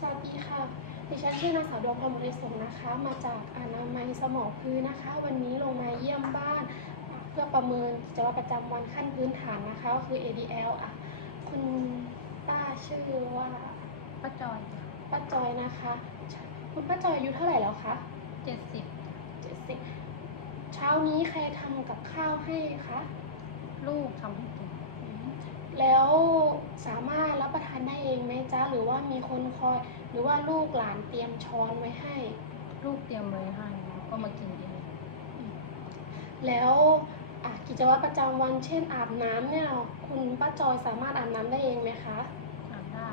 สวัสดีค่ะ ดิฉันชื่อนางสาวดวงพรหมริสงนะคะ มาจากอนามัยสมอพื้นนะคะ วันนี้ลงมาเยี่ยมบ้าน เพื่อประเมินกิจวัตรประจำวันขั้นพื้นฐานนะคะก็คือ ADL อะ คุณป้าชื่อว่าป้าจอยป้าจอยนะคะ คุณป้าจอยอายุเท่าไหร่แล้วคะเจ็ดสิบเจ็ดสิบเช้านี้ใครทำกับข้าวให้คะ ลูกทำให้กิน แล้วสามารถรับประทานได้เองไหมจ๊ะหรือว่ามีคนคอย หรือว่าลูกหลานเตรียมช้อนไว้ให้ ลูกเตรียมไว้ให้แล้วก็มากินเองแล้วอะกิจวัตรประจำวันเช่นอาบน้ำเนี่ย คุณป้าจอยสามารถอาบน้ำได้เองไหมคะทำได้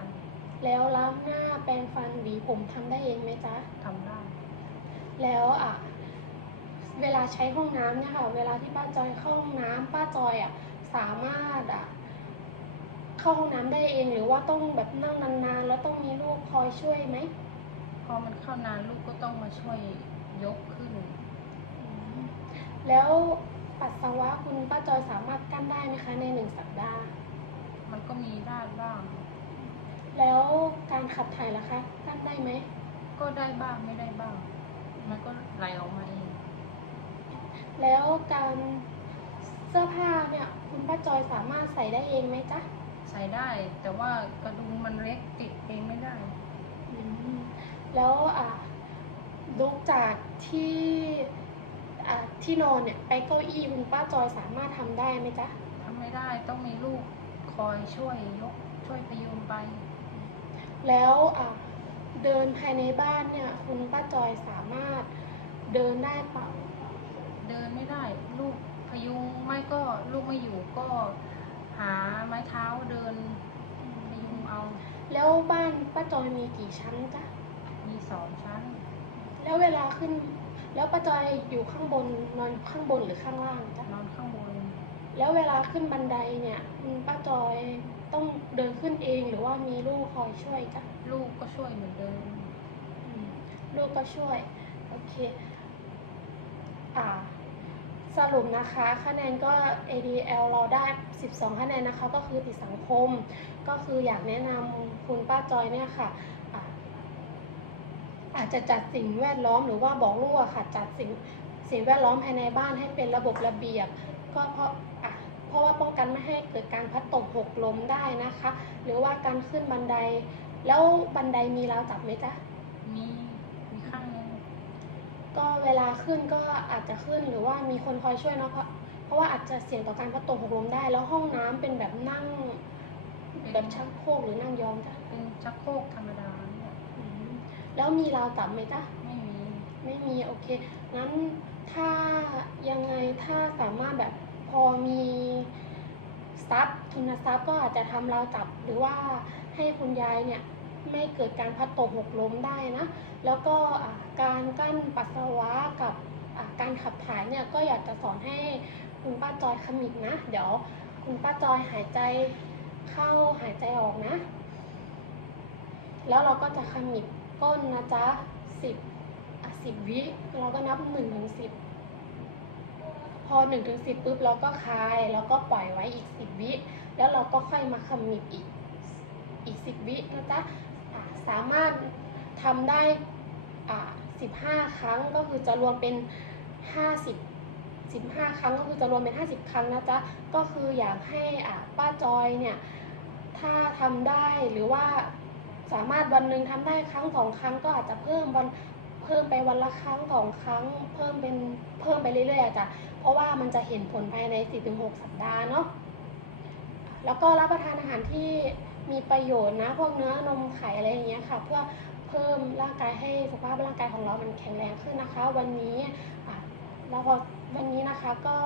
แล้วล้างหน้าแปรงฟันหวีผมทำได้เองไหมจ๊ะทำได้ แล้วอะเวลาใช้ห้องน้ำเนี่ยค่ะ เวลาที่ป้าจอยเข้าห้องน้ำป้าจอยอะสามารถอะ เข้าห้องน้ำได้เองหรือว่าต้องแบบนั่งนานๆ แล้วต้องมีลูกคอยช่วยไหมพอมันเข้านานลูกก็ต้องมาช่วยยกขึ้นแล้วปัสสาวะคุณป้าจอยสามารถกั้นได้ไหมคะในหนึ่งสัปดาห์ มันก็มีได้บ้าง แล้วการขับถ่ายล่ะคะกั้นได้ไหม ก็ได้บ้างไม่ได้บ้าง มันก็ไหลออกมาเอง แล้วการเสื้อผ้าเนี่ยคุณป้าจอยสามารถใส่ได้เองไหมจ๊ะ ใส่ได้ แต่ว่ากระดุมมันเล็กติดเองไม่ได้ อืมแล้วอะลุกจากที่อะที่นอนเนี่ยไปเก้าอี้คุณป้าจอยสามารถทำได้ไหมจ๊ะ ทำไม่ได้ต้องมีลูกคอยช่วยยกช่วยพยุงไป แล้วอะเดินภายในบ้านเนี่ย คุณป้าจอยสามารถเดินได้เปล่าเดินไม่ได้ ลูกพยุงไม่ก็ลูกไม่อยู่ก็ หาไม้เท้าเดินพยุงเอา แล้วบ้านป้าจอยมีกี่ชั้นจ๊ะ มีสองชั้น แล้วเวลาขึ้น แล้วป้าจอยอยู่ข้างบนนอนข้างบนหรือข้างล่างจ๊ะ นอนข้างบน แล้วเวลาขึ้นบันไดเนี่ยคุณป้าจอยต้องเดินขึ้นเองหรือว่ามีลูกคอยช่วยจ๊ะ ลูกก็ช่วยเหมือนเดิมอืมลูกก็ช่วย โอเค อ่า สรุปนะคะคะแนนก็ ADL เราได้ 12 คะแนนนะคะก็คือติดสังคม ก็คืออยากแนะนำคุณป้าจอยเนี่ยค่ะอาจจะจัดสิ่งแวดล้อมหรือว่าบอกลูกอะค่ะจัดสิ่งสิ่งแวดล้อมภายในบ้านให้เป็นระบบระเบียบ ก็เพราะอะเพราะว่าป้องกันไม่ให้เกิดการพัดตกหกล้มได้นะคะ หรือว่าการขึ้นบันได แล้วบันไดมีราวจับไหมจ๊ะมี ก็เวลาขึ้นก็อาจจะขึ้นหรือว่ามีคนคอยช่วยเนาะเพราะเพราะว่าอาจจะเสี่ยงต่อการพลัดตกหกล้มได้ แล้วห้องน้ำเป็นแบบนั่ง แบบชักโครกหรือนั่งยองจ้ะเป็นชักโครกธรรมดาเนี่ยอืมแล้วมีราวจับไหมจ๊ะไม่มีไม่มีโอเคงั้นถ้ายังไงถ้าสามารถแบบพอมีทรัพย์ทุนทรัพย์ก็อาจจะทำราวจับหรือว่าให้คุณยายเนี่ย ไม่เกิดการพัดตกหกล้มได้นะ แล้วก็การกั้นปัสสาวะกับการขับถ่ายเนี่ยก็อยากจะสอนให้คุณป้าจอยขมิบนะ เดี๋ยวคุณป้าจอยหายใจเข้าหายใจออกนะ แล้วเราก็จะขมิบก้นนะจ๊ะสิบสิบวิเราก็นับหนึ่งถึงสิบพอหนึ่งถึงสิบปุ๊บเราก็คลายแล้วก็ปล่อยไว้อีกสิบวิแล้วเราก็ค่อยมาขมิบอีกอีกสิบวินะจ๊ะ สามารถทำได้อะสิบห้าครั้งก็คือจะรวมเป็นห้าสิบสิบห้าครั้งก็คือจะรวมเป็นห้าสิบครั้งนะจ๊ะ ก็คืออยากให้อะป้าจอยเนี่ยถ้าทำได้หรือว่าสามารถวันหนึ่งทำได้ครั้งสองครั้งก็อาจจะเพิ่มวันเพิ่มไปวันละครั้งสองครั้ง เพิ่มเป็นเพิ่มไปเรื่อยๆอะจ้ะเพราะว่ามันจะเห็นผลภายใน 4-6 สัปดาห์เนาะแล้วก็รับประทานอาหารที่ มีประโยชน์นะ พวกเนื้อนมไข่อะไรอย่างเงี้ยค่ะ เพื่อเพิ่มร่างกายให้สุขภาพร่างกายของเรามันแข็งแรงขึ้นนะคะ วันนี้แล้วพอวันนี้นะคะก็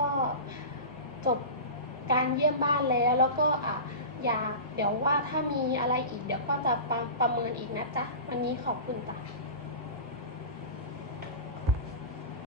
จบการเยี่ยมบ้านแล้วแล้วก็อะอยากเดี๋ยวว่าถ้ามีอะไรอีกเดี๋ยวก็จะประประเมินอีกนะจ๊ะ วันนี้ขอบคุณจ้ะ